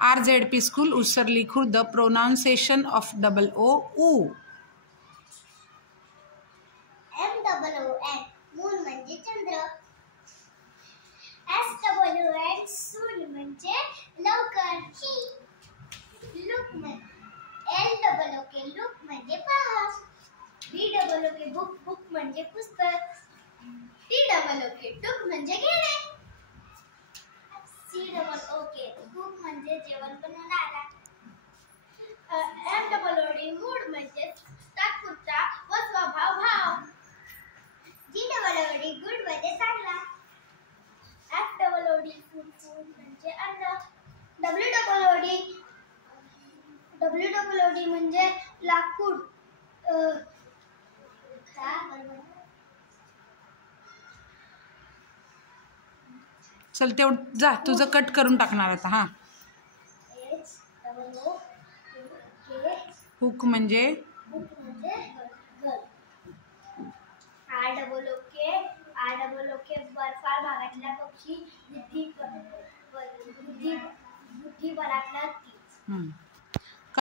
RZP school Usarli Khurd pronunciation of double O ऊ. MOON moon म्हणजे चंद्र. SOON सून म्हणजे लवकर. LOOK लुक म्हणजे पहा. BOOK बुक म्हणजे पुस्तक. TOOK टूक म्हणजे घेणे. COOK कुक म्हणजे जेवण बनवणारा. MOOD मूड म्हणजे तात्पुरता व स्वभाव भाव. GOOD गुड म्हणजे चांगला. FOOD फूड म्हणजे अन्न. WOOD म्हणजे लाकूड. चल तेवढं जा, तुझं कट करून टाकणार आता. हां. हुक म्हणजे ROOK बर्फाळ भागातला पक्षी. बुद्धिबळातला हत्ती.